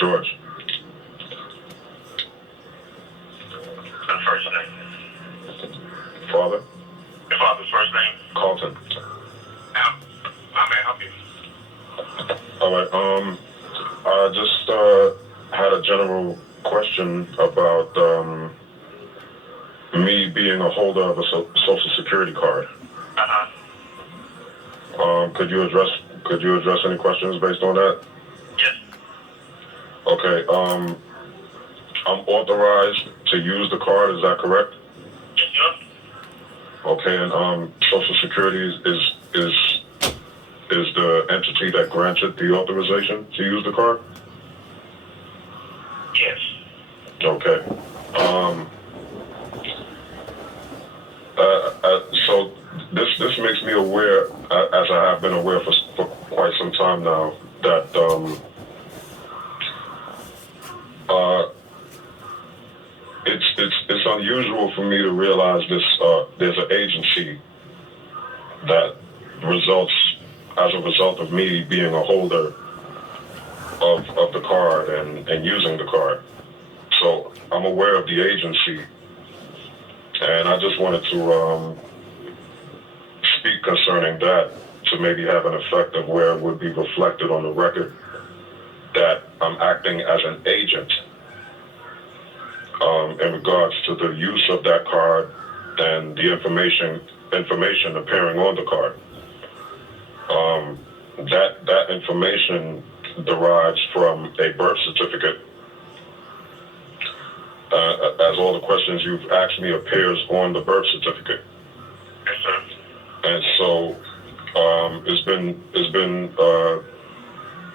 George. The first name. Father. Your father's first name? Carlton. Now, how may I help you? All right. I just had a general question about me being a holder of a Social Security card. Could you address any questions based on that? Yes. Okay. I'm authorized to use the card. Is that correct? Yes, sir. Okay. And Social Security is the entity that granted the authorization to use the card? Yes. Okay. So this makes me aware, as I have been aware for quite some time now, that it's unusual for me to realize this. There's an agency that results as a result of me being a holder of the card and using the card. So I'm aware of the agency, and I just wanted to speak concerning that to maybe have an effect of where it would be reflected on the record that I'm acting as an agent in regards to the use of that card and the information appearing on the card. That information derives from a birth certificate. As all the questions you've asked me appears on the birth certificate. Yes, sir. And so it's been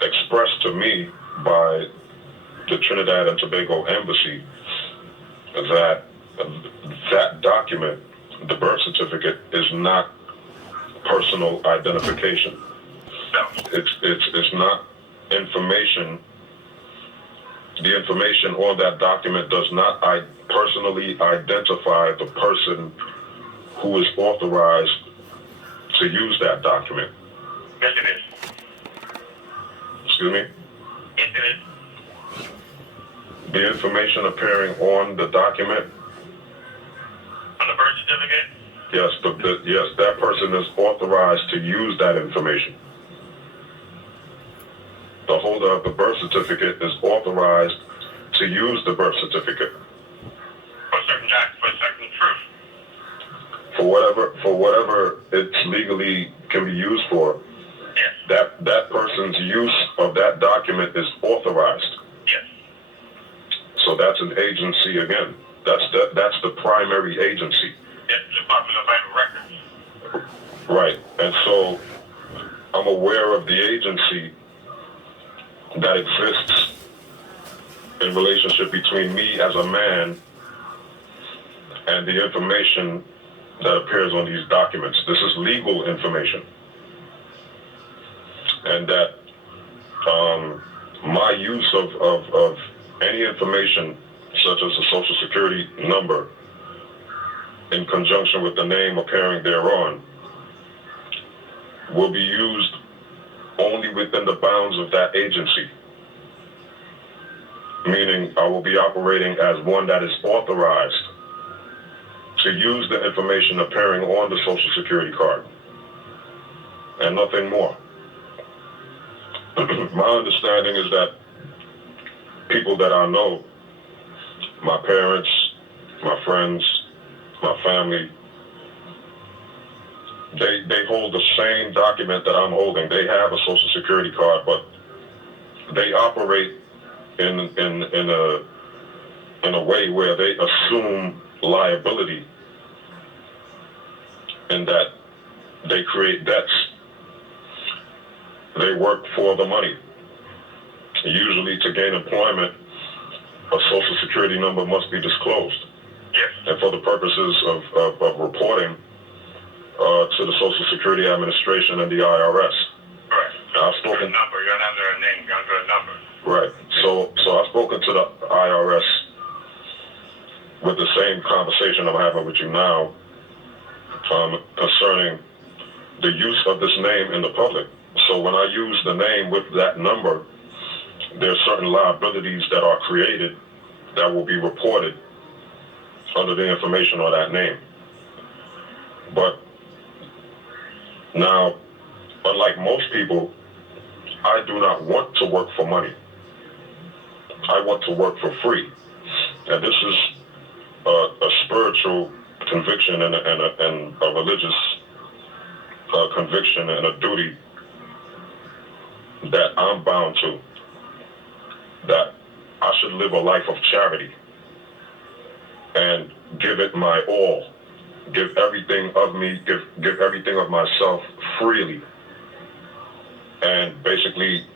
expressed to me by the Trinidad and Tobago Embassy that that document, the birth certificate, is not personal identification. No. It's not information. The information on that document does not personally identify the person who is authorized to use that document. Yes, it is. Excuse me? Yes, it is. The information appearing on the document? On the birth certificate? Yes, yes, that person is authorized to use that information. The holder of the birth certificate is authorized to use the birth certificate. For certain truth. For whatever it's legally can be used for, yes. That person's use of that document is authorized. Yes. So that's an agency again. That's the primary agency. Yes, the Department of Vital Records. Right. And so I'm aware of the agency that exists in relationship between me as a man and the information that appears on these documents. This is legal information. And that my use of any information such as a Social Security number in conjunction with the name appearing thereon will be used only within the bounds of that agency. Meaning I will be operating as one that is authorized to use the information appearing on the Social Security card and nothing more. My understanding is that people that I know, my parents, my friends, my family, they hold the same document that I'm holding. They have a Social Security card, but they operate in a way where they assume liability in that they create debts. They work for the money. Usually to gain employment, a Social Security number must be disclosed. Yes. And for the purposes of reporting to the Social Security Administration and the IRS. Correct. I've spoken. Number. You're not under a name. You're under a number. Right. So I've spoken to the IRS with the same conversation I'm having with you now concerning the use of this name in the public. So when I use the name with that number, there's certain liabilities that are created that will be reported under the information on that name. But now, unlike most people, I do not want to work for money. I want to work for free. And this is a spiritual conviction and a religious conviction and a duty that I'm bound to, that I should live a life of charity and give it my all, give everything of me, give everything of myself freely, and basically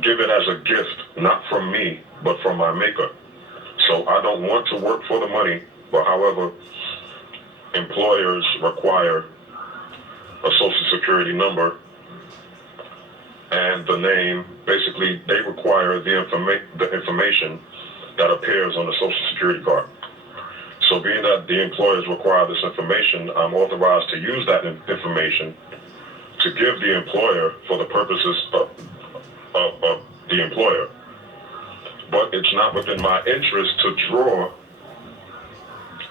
give it as a gift, not from me, but from my maker. So I don't want to work for the money, but however, employers require a social security number and the name. Basically, they require the information that appears on the social security card. So being that the employers require this information, I'm authorized to use that information to give the employer for the purposes of the employer. But it's not within my interest to draw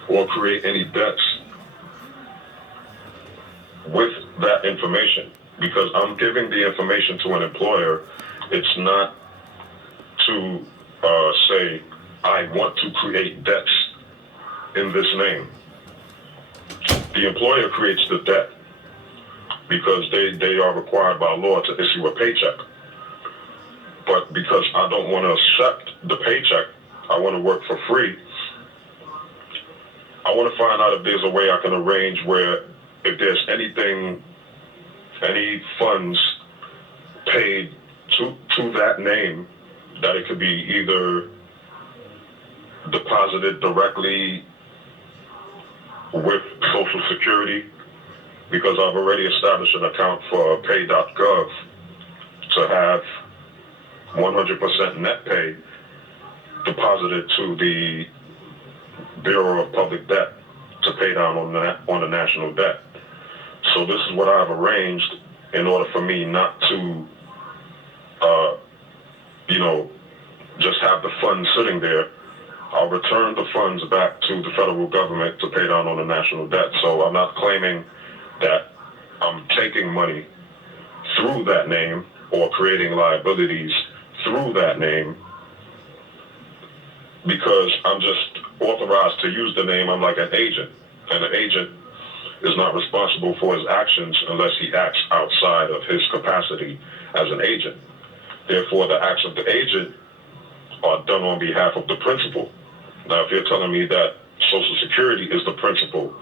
or create any debts with that information, because I'm giving the information to an employer. It's not to say I want to create debts in this name. The employer creates the debt because they are required by law to issue a paycheck. But because I don't want to accept the paycheck, I want to work for free. I want to find out if there's a way I can arrange where if there's anything, any funds paid to that name, that it could be either deposited directly with Social Security, because I've already established an account for pay.gov to have 100% net pay deposited to the Bureau of Public Debt to pay down on the national debt. So this is what I've arranged in order for me not to, just have the funds sitting there. I'll return the funds back to the federal government to pay down on the national debt. So I'm not claiming that I'm taking money through that name or creating liabilities through that name, because I'm just authorized to use the name. I'm like an agent, and an agent is not responsible for his actions unless he acts outside of his capacity as an agent. Therefore, the acts of the agent are done on behalf of the principal. Now, if you're telling me that Social Security is the principal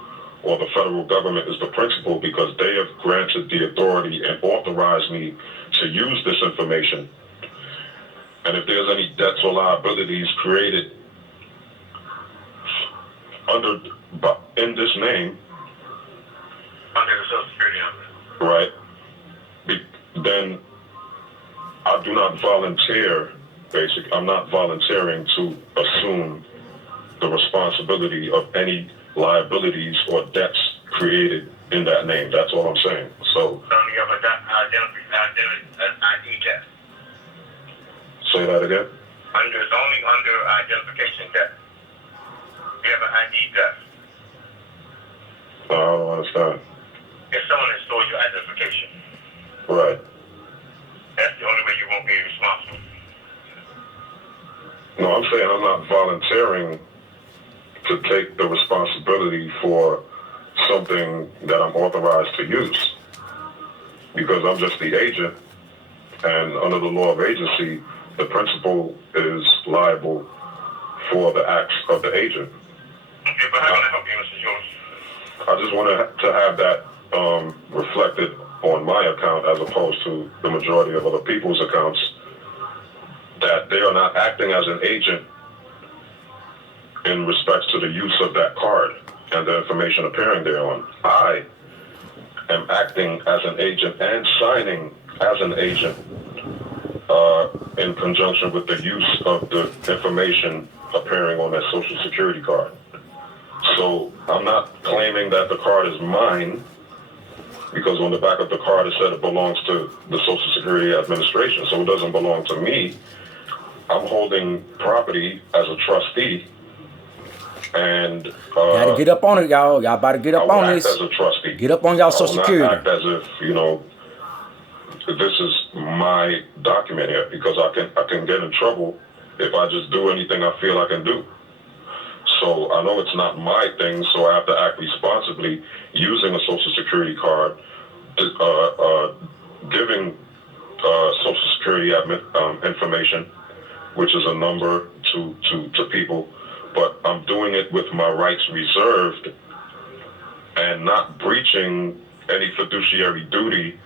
or the federal government is the principal because they have granted the authority and authorized me to use this information, and if there's any debts or liabilities created in this name, under the Social Security number, right, then I do not volunteer. I'm not volunteering to assume the responsibility of any liabilities or debts created in that name. That's all I'm saying. So only have an ID test. Say that again. It's only under identification test. You have an ID test. I don't understand. If someone has stored your identification, Right. that's the only way you won't be responsible. No, I'm saying I'm not volunteering to take the responsibility for something that I'm authorized to use, because I'm just the agent, and under the law of agency, the principal is liable for the acts of the agent. Okay, but how can I help you, Mr. Jones? I just want to have that reflected on my account as opposed to the majority of other people's accounts, that they are not acting as an agent in respects to the use of that card and the information appearing thereon. I am acting as an agent and signing as an agent in conjunction with the use of the information appearing on that Social Security card. So I'm not claiming that the card is mine. because on the back of the card it said it belongs to the Social Security Administration, so it doesn't belong to me. I'm holding property as a trustee, and gotta get up on it, y'all. Y'all about to get up on this. As a trustee. Get up on y'all Social Security. I will not act as if, you know, this is my document here, because I can get in trouble if I just do anything I feel I can do. So I know it's not my thing, so I have to act responsibly using a Social Security card, giving Social Security information, which is a number to people, but I'm doing it with my rights reserved and not breaching any fiduciary duty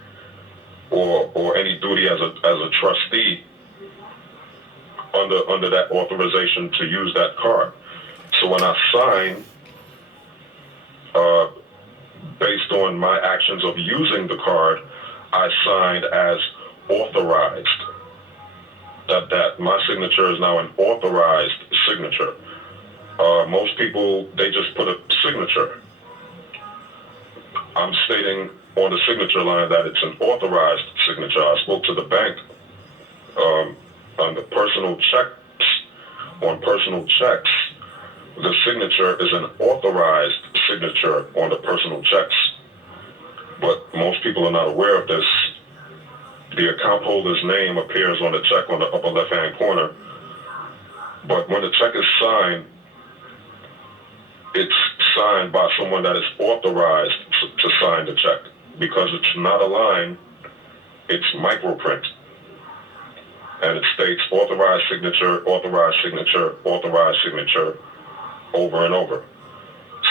or any duty as a trustee under that authorization to use that card. So when I sign, based on my actions of using the card, I signed as authorized. That my signature is now an authorized signature. Most people, they just put a signature. I'm stating on the signature line that it's an authorized signature. I spoke to the bank on the personal checks. On personal checks, the signature is an authorized signature on the personal checks. But most people are not aware of this. The account holder's name appears on the check on the upper left-hand corner. But when the check is signed, it's signed by someone that is authorized to sign the check. Because it's not a line, it's microprint. And it states authorized signature, authorized signature, authorized signature, over and over.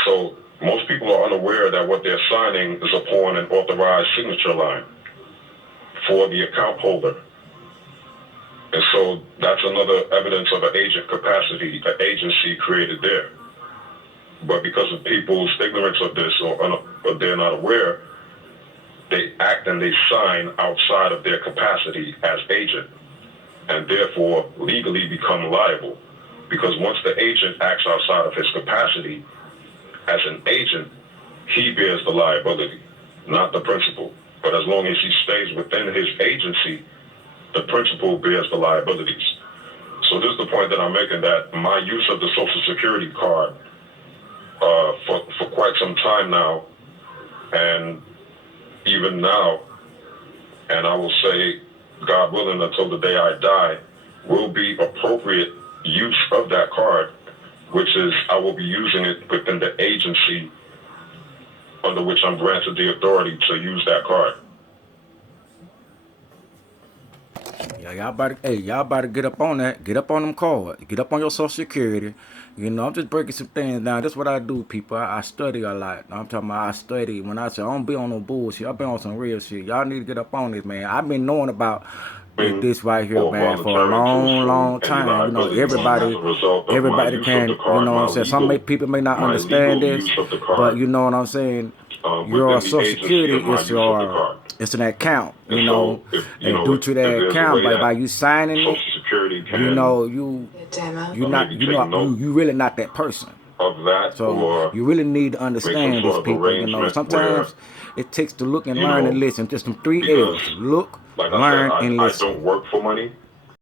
So most people are unaware that what they're signing is upon an authorized signature line for the account holder. And so that's another evidence of an agent capacity, an agency created there. But because of people's ignorance of this or they're not aware, they act and they sign outside of their capacity as agent, and therefore legally become liable. Because once the agent acts outside of his capacity as an agent, he bears the liability, not the principal. But as long as he stays within his agency, the principal bears the liabilities. So this is the point that I'm making, that my use of the Social Security card for quite some time now, and even now, and I will say, God willing, until the day I die, will be appropriate use of that card, which is I will be using it within the agency under which I'm granted the authority to use that card. Yeah, y'all about to get up on that. Get up on them cards. Get up on your Social Security. You know, I'm just breaking some things down. That's what I do, people. I study a lot. I'm talking about I study. When I say I don't be on no bullshit, I be on some real shit. Y'all need to get up on this, man. I've been knowing about this right here, man, for a long time. You know, everybody can, you know what I'm saying? Some people may not understand this, but you know what I'm saying? Your Social Security is it's an account, you know, and due to that account, by you signing it, you know, you really not that person. So you really need to understand these people, you know. Sometimes it takes to look and learn and listen. Just some 3 L's. Look, learn, and listen. I don't work for money.